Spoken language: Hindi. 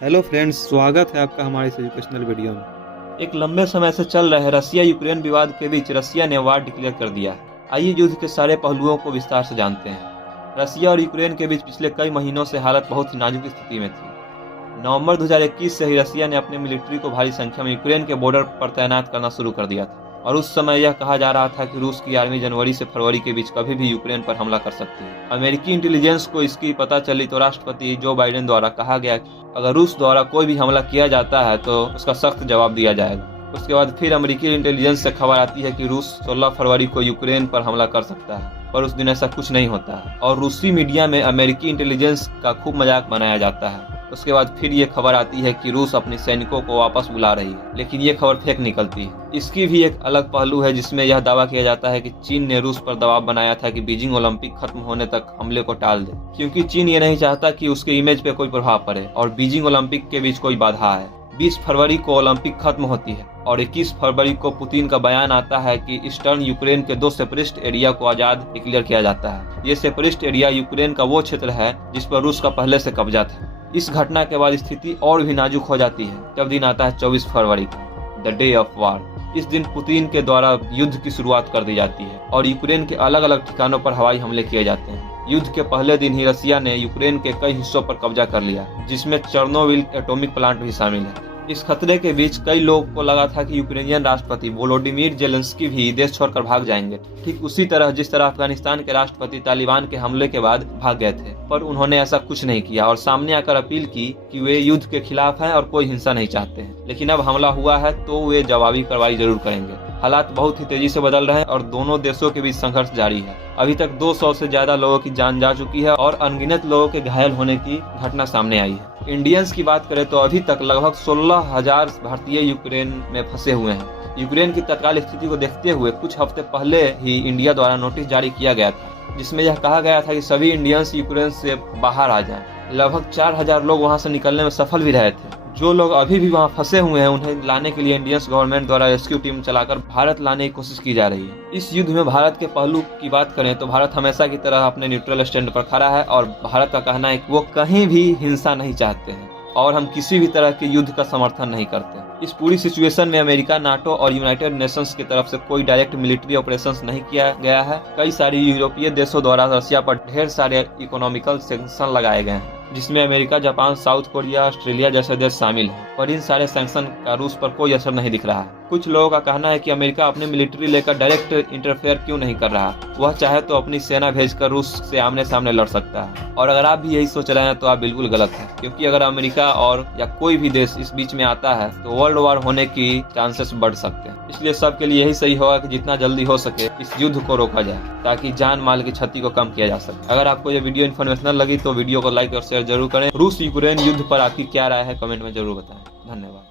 हेलो फ्रेंड्स, स्वागत है आपका हमारे इस एजुकेशनल वीडियो में। एक लंबे समय से चल रहे रसिया यूक्रेन विवाद के बीच रसिया ने वार डिक्लेयर कर दिया। आइए युद्ध के सारे पहलुओं को विस्तार से जानते हैं। रसिया और यूक्रेन के बीच पिछले कई महीनों से हालत बहुत ही नाजुक स्थिति में थी। नवंबर 2021 से ही रसिया ने अपने मिलिट्री को भारी संख्या में यूक्रेन के बॉर्डर पर तैनात करना शुरू कर दिया था और उस समय यह कहा जा रहा था कि रूस की आर्मी जनवरी से फरवरी के बीच कभी भी यूक्रेन पर हमला कर सकती है। अमेरिकी इंटेलिजेंस को इसकी पता चली तो राष्ट्रपति जो बाइडेन द्वारा कहा गया कि अगर रूस द्वारा कोई भी हमला किया जाता है तो उसका सख्त जवाब दिया जाएगा। उसके बाद फिर अमेरिकी इंटेलिजेंस से खबर आती है कि रूस 16 फरवरी को यूक्रेन पर हमला कर सकता है, पर उस दिन ऐसा कुछ नहीं होता है और रूसी मीडिया में अमेरिकी इंटेलिजेंस का खूब मजाक बनाया जाता है। उसके बाद फिर ये खबर आती है कि रूस अपने सैनिकों को वापस बुला रही है, लेकिन ये खबर फेक निकलती है। इसकी भी एक अलग पहलू है जिसमें यह दावा किया जाता है कि चीन ने रूस पर दबाव बनाया था कि बीजिंग ओलंपिक खत्म होने तक हमले को टाल दे, क्योंकि चीन ये नहीं चाहता कि उसके इमेज पे कोई प्रभाव पड़े और बीजिंग ओलंपिक के बीच कोई बाधा है। 20 फरवरी को ओलंपिक खत्म होती है और 21 फरवरी को पुतिन का बयान आता है कि ईस्टर्न यूक्रेन के 2 सेपरेटिस्ट एरिया को आजाद डिक्लेयर किया जाता है। ये सेपरेटिस्ट एरिया यूक्रेन का वो क्षेत्र है जिस पर रूस का पहले से कब्जा था। इस घटना के बाद स्थिति और भी नाजुक हो जाती है जब दिन आता है 24 फरवरी का, द डे ऑफ वार। इस दिन पुतिन के द्वारा युद्ध की शुरुआत कर दी जाती है और यूक्रेन के अलग अलग ठिकानों पर हवाई हमले किए जाते हैं। युद्ध के पहले दिन ही रसिया ने यूक्रेन के कई हिस्सों पर कब्जा कर लिया, जिसमें चेर्नोबिल एटॉमिक प्लांट भी शामिल है। इस खतरे के बीच कई लोगों को लगा था कि यूक्रेनियन राष्ट्रपति वोलोडिमीर जेलेंस्की भी देश छोड़कर भाग जाएंगे, ठीक उसी तरह जिस तरह अफगानिस्तान के राष्ट्रपति तालिबान के हमले के बाद भाग गए थे। पर उन्होंने ऐसा कुछ नहीं किया और सामने आकर अपील की कि वे युद्ध के खिलाफ हैं और कोई हिंसा नहीं चाहते हैं, लेकिन अब हमला हुआ है तो वे जवाबी कार्रवाई जरूर करेंगे। हालात बहुत ही तेजी से बदल रहे हैं और दोनों देशों के बीच संघर्ष जारी है। अभी तक 200 से ज्यादा लोगों की जान जा चुकी है और अनगिनत लोगों के घायल होने की घटना सामने आई है। इंडियंस की बात करें तो अभी तक लगभग 16,000 भारतीय यूक्रेन में फंसे हुए हैं। यूक्रेन की तत्काल स्थिति को देखते हुए कुछ हफ्ते पहले ही इंडिया द्वारा नोटिस जारी किया गया था, जिसमें यह कहा गया था कि सभी इंडियंस यूक्रेन से बाहर आ जाएं। लगभग 4,000 लोग वहां से निकलने में सफल भी रहे थे। जो लोग अभी भी वहां फंसे हुए हैं उन्हें लाने के लिए इंडियन गवर्नमेंट द्वारा रेस्क्यू टीम चलाकर भारत लाने की कोशिश की जा रही है। इस युद्ध में भारत के पहलू की बात करें तो भारत हमेशा की तरह अपने न्यूट्रल स्टैंड पर खड़ा है और भारत का कहना है कि वो कहीं भी हिंसा नहीं चाहते हैं और हम किसी भी तरह के युद्ध का समर्थन नहीं करते। इस पूरी सिचुएशन में अमेरिका, नाटो और यूनाइटेड नेशंस की तरफ से कोई डायरेक्ट मिलिट्री ऑपरेशंस नहीं किया गया है। कई सारी यूरोपीय देशों द्वारा रसिया पर ढेर सारे इकोनॉमिकल सैंक्शन लगाए गए हैं, जिसमें America, Japan, south Korea, Australia जैसे देश शामिल हैं। पर इन सारे सैंक्शन का रूस पर कोई असर नहीं दिख रहा है। कुछ लोगों का कहना है कि अमेरिका अपनी मिलिट्री लेकर डायरेक्ट इंटरफेयर क्यों नहीं कर रहा। वह चाहे तो अपनी सेना भेजकर रूस से आमने सामने लड़ सकता है। और अगर आप भी यही सोच रहे हैं तो आप बिल्कुल गलत हैं, क्योंकि अगर अमेरिका और या कोई भी देश इस बीच में आता है तो वर्ल्ड वार होने की चांसेस बढ़ सकते हैं। इसलिए सबके लिए यही सही होगा कि जितना जल्दी हो सके इस युद्ध को रोका जाए, ताकि जान माल की क्षति को कम किया जा सके। अगर आपको ये वीडियो इन्फॉर्मेशनल लगी तो वीडियो को लाइक और शेयर जरूर करें। रूस यूक्रेन युद्ध पर आपकी क्या राय है कमेंट में जरूर बताएं। धन्यवाद।